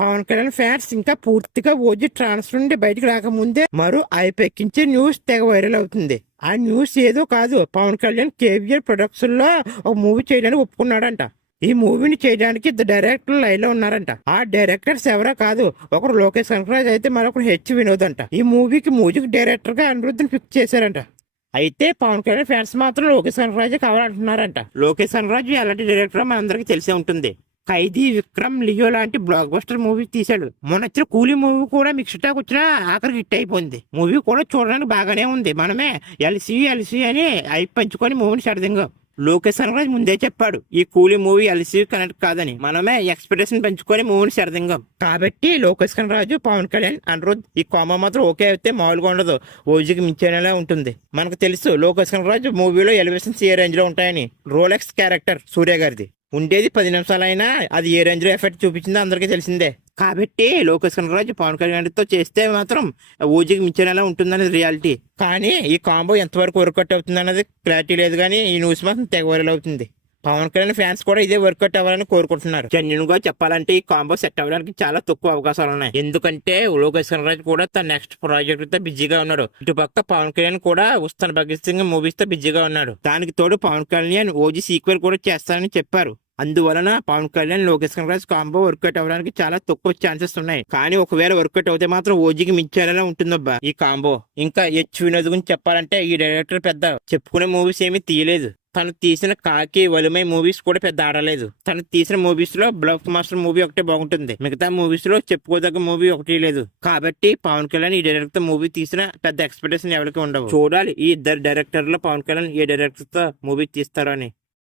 Pawan Kalyan fans ఇంకా పూర్తిగా OG transfer నుండి బయటకు రాకముందే మరో ఐపెక్కించే న్యూస్ తెగ వైరల్ అవుతుంది. ఆ న్యూస్ ఏదో కాదు, పవన్ కళ్యాణ్ కేవీఆర్ ప్రొడక్షన్ లో ఒక మూవీ చేయడానికి ఒప్పుకున్నాడంట. ఈ మూవీని చేయడానికి ఇద్దరు డైరెక్టర్లు లైన్ లో ఉన్నారంట. ఆ డైరెక్టర్స్ ఎవరో కాదు, ఒకరు లోకేష్ కనకరాజ్ అయితే మరొకరు వినోద్ అంట. ఈ మూవీకి మ్యూజిక్ డైరెక్టర్ గా అనిరుద్ధిని ఫిక్స్ చేశారంట. అయితే పవన్ కళ్యాణ్ ఫ్యాన్స్ మాత్రం లోకేష్ కనకరాజే కావాలంటున్నారంట. లోకేష్ కనకరాజ్ ఎలాంటి డైరెక్టర్ మనందరికీ తెలిసే ఉంటుంది. ఖైదీ, విక్రమ్, లియో లాంటి బ్లాక్ బస్టర్ మూవీ తీశాడు. మొన్న వచ్చిన కూలీ మూవీ కూడా మిక్స్ టాక్ వచ్చినా ఆఖరికి హిట్ అయిపోయింది. మూవీ కూడా చూడడానికి బాగానే ఉంది. మనమే ఎల్సీ అని అయి పంచుకొని మూవీని సడదింగా లోకేష్ కనకరాజ్ ముందే చెప్పాడు, ఈ కూలీ మూవీ ఎల్సీ కనెక్ట్ కాదని. మనమే ఎక్స్పెక్టేషన్ పెంచుకొని మూవీని సరదింగాం. కాబట్టి లోకేష్ కనకరాజు, పవన్ కళ్యాణ్, అనిరుద్ ఈ కాంబో మాత్రం ఓకే అయితే మామూలుగా ఉండదు, ఓజీకి మించేలా ఉంటుంది. మనకు తెలుసు లోకేష్ కనకరాజు మూవీలో ఎలివేషన్స్ ఏ రేంజ్ లో ఉంటాయని. రోలెక్స్ క్యారెక్టర్ సూర్య గారిది ఉండేది 10 నిమిషాలైనా అది ఏ రేంజ్ లో ఎఫెక్ట్ చూపించిందో అందరికీ తెలిసిందే. కాబట్టి లోకేష్ కనకరాజు పవన్ కళ్యాణ్ తో చేస్తే మాత్రం ఓజీకి మించేలా ఉంటుందనేది రియాలిటీ. కానీ ఈ కాంబో ఎంతవరకు వర్కౌట్ అవుతుంది అన్నది క్లారిటీ లేదు. కానీ ఈ న్యూస్ మాత్రం తెగ వైరల్ అవుతుంది. పవన్ కళ్యాణ్ ఫ్యాన్స్ కూడా ఇదే వర్కౌట్ అవ్వాలని కోరుకుంటున్నారు. జెన్యున్ గా చెప్పాలంటే ఈ కాంబో సెట్ అవ్వడానికి చాలా తక్కువ అవకాశాలు ఉన్నాయి. ఎందుకంటే లోకేష్ కనకరాజ్ కూడా తన నెక్స్ట్ ప్రాజెక్ట్ తో బిజీగా ఉన్నాడు. ఇటుపక్క పవన్ కళ్యాణ్ కూడా ఉస్తాన్ భగత్ సింగ్ మూవీస్ తో బిజీగా ఉన్నాడు. దానికి తోడు పవన్ కళ్యాణ్ ఓజీ సీక్వెల్ కూడా చేస్తారని చెప్పారు. అందువలన పవన్ కళ్యాణ్, లోకేష్ కనకరాజ్ కాంబో వర్కౌట్ అవ్వడానికి చాలా తక్కువ ఛాన్సెస్ ఉన్నాయి. కానీ ఒకవేళ వర్కౌట్ అవుతే మాత్రం ఓజీకి మించేలా ఉంటుందబ్బా ఈ కాంబో. ఇంకా వినోద్ గురించి చెప్పాలంటే ఈ డైరెక్టర్ పెద్ద చెప్పుకునే మూవీస్ ఏమీ తీయలేదు. తను తీసిన కాకి, వలిమై మూవీస్ కూడా పెద్ద ఆడలేదు. తను తీసిన మూవీస్ లో బ్లాక్ మాస్టర్ మూవీ ఒకటే బాగుంటుంది. మిగతా మూవీస్ లో చెప్పుకోదగ్గ మూవీ ఒకటి లేదు. కాబట్టి పవన్ కళ్యాణ్ ఈ డైరెక్టర్ మూవీ తీసిన పెద్ద ఎక్స్పెక్టేషన్ ఎవరికి ఉండవు. చూడాలి ఈ ఇద్దరు డైరెక్టర్ లో పవన్ కళ్యాణ్ ఏ డైరెక్టర్ తో మూవీ తీస్తారో అని.